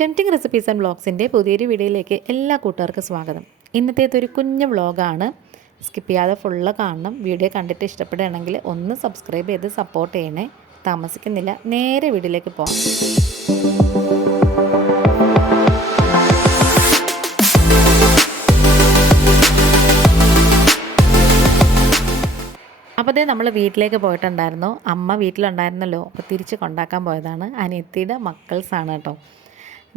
Tempting recipes and വ്ളോഗ്സിൻ്റെ പുതിയൊരു വീഡിയോയിലേക്ക് എല്ലാ കൂട്ടുകാർക്കും സ്വാഗതം. ഇന്നത്തേതൊരു കുഞ്ഞു വ്ളോഗാണ്. സ്കിപ്പ് ചെയ്യാതെ ഫുള്ള് കാണണം. വീഡിയോ കണ്ടിട്ട് ഇഷ്ടപ്പെടുകയാണെങ്കിൽ ഒന്ന് സബ്സ്ക്രൈബ് ചെയ്ത് സപ്പോർട്ട് ചെയ്യണേ. താമസിക്കുന്നില്ല, നേരെ വീഡിയോയിലേക്ക് പോകാം. അപ്പോൾ അതേ നമ്മൾ വീട്ടിലേക്ക് പോയിട്ടുണ്ടായിരുന്നു. അമ്മ വീട്ടിലുണ്ടായിരുന്നല്ലോ, അപ്പോൾ തിരിച്ച് കൊണ്ടാക്കാൻ പോയതാണ്. അനിയത്തിയുടെ മക്കൾസാണ് കേട്ടോ.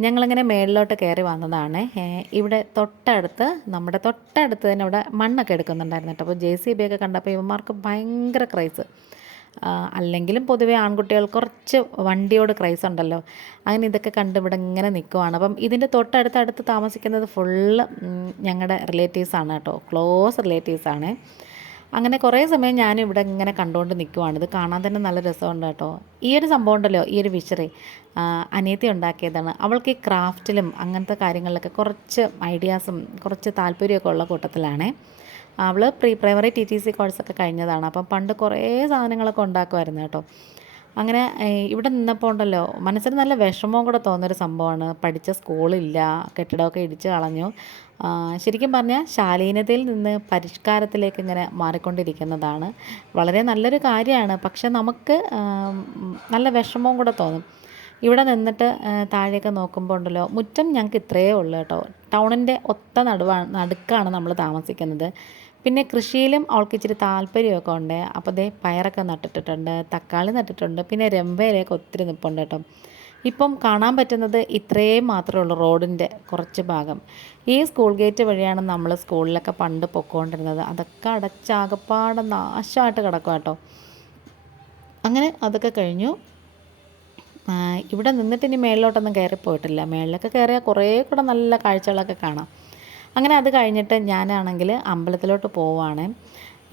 ഞങ്ങളിങ്ങനെ മേളിലോട്ട് കയറി വന്നതാണ്. ഇവിടെ നമ്മുടെ തൊട്ടടുത്ത് തന്നെ ഇവിടെ മണ്ണൊക്കെ എടുക്കുന്നുണ്ടായിരുന്നു കേട്ടോ. അപ്പോൾ JCB ഒക്കെ കണ്ടപ്പോൾ ഇവന്മാർക്ക് ഭയങ്കര ക്രൈസ്. അല്ലെങ്കിലും പൊതുവേ ആൺകുട്ടികൾ കുറച്ച് വണ്ടിയോട് ക്രൈസ് ഉണ്ടല്ലോ. അങ്ങനെ ഇതൊക്കെ കണ്ട് ഇവിടെ ഇങ്ങനെ നിൽക്കുവാണ്. അപ്പം ഇതിൻ്റെ തൊട്ടടുത്ത് താമസിക്കുന്നത് ഫുള്ള് ഞങ്ങളുടെ റിലേറ്റീവ്സാണ് കേട്ടോ, ക്ലോസ് റിലേറ്റീവ്സാണ്. അങ്ങനെ കുറേ സമയം ഞാനും ഇവിടെ ഇങ്ങനെ കണ്ടുകൊണ്ട് നിൽക്കുവാണ്. ഇത് കാണാൻ തന്നെ നല്ല രസമുണ്ട് കേട്ടോ. ഈ ഒരു സംഭവം ഉണ്ടല്ലോ, ഈ ഒരു വിഷറി അനിയത്തി ഉണ്ടാക്കിയതാണ്. അവൾക്ക് ഈ ക്രാഫ്റ്റിലും അങ്ങനത്തെ കാര്യങ്ങളിലൊക്കെ കുറച്ച് ഐഡിയാസും കുറച്ച് താല്പര്യമൊക്കെ ഉള്ള കൂട്ടത്തിലാണ്. അവൾ പ്രൈമറി TTC കോഴ്സൊക്കെ കഴിഞ്ഞതാണ്. അപ്പം പണ്ട് കുറേ സാധനങ്ങളൊക്കെ ഉണ്ടാക്കുമായിരുന്നു കേട്ടോ. അങ്ങനെ ഇവിടെ നിന്നപ്പോൾ ഉണ്ടല്ലോ, മനസ്സിന് നല്ല വിഷമവും കൂടെ തോന്നുന്നൊരു സംഭവമാണ്. പഠിച്ച സ്കൂളില്ല, കെട്ടിടമൊക്കെ ഇടിച്ച് കളഞ്ഞു. ശരിക്കും പറഞ്ഞാൽ ശാലീനതയിൽ നിന്ന് പരിഷ്കാരത്തിലേക്ക് ഇങ്ങനെ മാറിക്കൊണ്ടിരിക്കുന്നതാണ്. വളരെ നല്ലൊരു കാര്യമാണ്. പക്ഷെ നമുക്ക് നല്ല വിഷമവും കൂടെ തോന്നും. ഇവിടെ നിന്നിട്ട് താഴെയൊക്കെ നോക്കുമ്പോൾ ഉണ്ടല്ലോ, മുറ്റം ഞങ്ങൾക്ക് ഇത്രയേ ഉള്ളൂ കേട്ടോ. ടൗണിൻ്റെ നടുക്കാണ് നമ്മൾ താമസിക്കുന്നത്. പിന്നെ കൃഷിയിലും അവൾക്ക് ഇച്ചിരി താല്പര്യമൊക്കെ ഉണ്ട്. അപ്പോൾ ദേ പയറൊക്കെ നട്ടിട്ടുണ്ട്, തക്കാളി നട്ടിട്ടുണ്ട്, പിന്നെ രമ്പയിലൊക്കെ ഒത്തിരി നിൽപ്പുണ്ട് കേട്ടോ. ഇപ്പം കാണാൻ പറ്റുന്നത് ഇത്രയും മാത്രമേ ഉള്ളൂ, റോഡിൻ്റെ കുറച്ച് ഭാഗം. ഈ സ്കൂൾ ഗേറ്റ് വഴിയാണ് നമ്മൾ സ്കൂളിലൊക്കെ പണ്ട് പൊയ്ക്കൊണ്ടിരുന്നത്. അതൊക്കെ അടച്ചാകപ്പാടെ നാശമായിട്ട് കിടക്കും കേട്ടോ. അങ്ങനെ അതൊക്കെ കഴിഞ്ഞു. ഇവിടെ നിന്നിട്ട് ഇനി മേളിലോട്ടൊന്നും കയറിപ്പോയിട്ടില്ല. മേളിലൊക്കെ കയറിയാൽ കുറേ കൂടെ നല്ല കാഴ്ചകളൊക്കെ കാണാം. അങ്ങനെ അത് കഴിഞ്ഞിട്ട് ഞാനാണെങ്കിൽ അമ്പലത്തിലോട്ട് പോവുകയാണ്.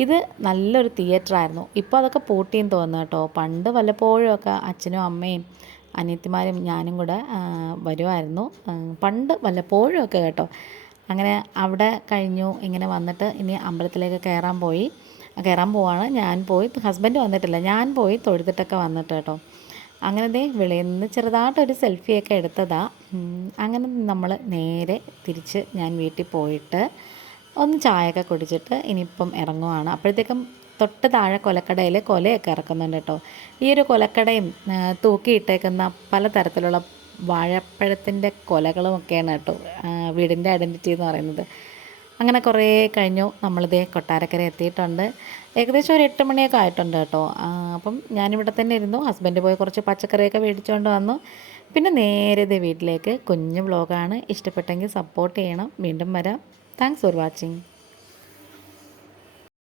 ഇത് നല്ലൊരു തിയേറ്ററായിരുന്നു. ഇപ്പോൾ അതൊക്കെ പൂട്ടിയെന്ന് തോന്നുന്നു കേട്ടോ. പണ്ട് വല്ലപ്പോഴും ഒക്കെ അച്ഛനും അമ്മയും അനിയത്തിമാരും ഞാനും കൂടെ വരുമായിരുന്നു. പണ്ട് വല്ലപ്പോഴും ഒക്കെ കേട്ടോ. അങ്ങനെ അവിടെ കഴിഞ്ഞു. ഇങ്ങനെ വന്നിട്ട് ഇനി അമ്പലത്തിലേക്ക് കയറാൻ പോവാണ്. ഞാൻ പോയി, ഹസ്ബൻഡ് വന്നിട്ടില്ല, ഞാൻ പോയി തൊഴുതിട്ടൊക്കെ വന്നിട്ട് കേട്ടോ. അങ്ങനെ ദേ വെളിയിൽ നിന്ന് ചെറുതായിട്ടൊരു സെൽഫിയൊക്കെ എടുത്തതാ. അങ്ങനെ നമ്മൾ നേരെ തിരിച്ച് ഞാൻ വീട്ടിൽ പോയിട്ട് ഒന്ന് ചായയൊക്കെ കുടിച്ചിട്ട് ഇനിയിപ്പം ഇറങ്ങുവാണ്. അപ്പോഴത്തേക്കും തൊട്ട് താഴെ കൊലക്കടയിൽ കൊലയൊക്കെ ഇറക്കുന്നുണ്ട് കേട്ടോ. ഈ ഒരു കൊലക്കടയും തൂക്കിയിട്ടേക്കുന്ന പലതരത്തിലുള്ള വാഴപ്പഴത്തിൻ്റെ കൊലകളുമൊക്കെയാണ് കേട്ടോ വീടിൻ്റെ ഐഡൻറ്റിറ്റി എന്ന് പറയുന്നത്. അങ്ങനെ കുറേ കഴിഞ്ഞു നമ്മളിതേ കൊട്ടാരക്കര എത്തിയിട്ടുണ്ട്. ഏകദേശം ഒരു 8 മണിയൊക്കെ ആയിട്ടുണ്ട് കേട്ടോ. അപ്പം ഞാനിവിടെ തന്നെ ഇരുന്നു. ഹസ്ബൻഡ് പോയി കുറച്ച് പച്ചക്കറിയൊക്കെ മേടിച്ചുകൊണ്ട് വന്നു. പിന്നെ നേരെ ഇതേ വീട്ടിലേക്ക്. കുഞ്ഞു വ്ളോഗാണ്. ഇഷ്ടപ്പെട്ടെങ്കിൽ സപ്പോർട്ട് ചെയ്യണം. വീണ്ടും വരാം. Thanks for watching.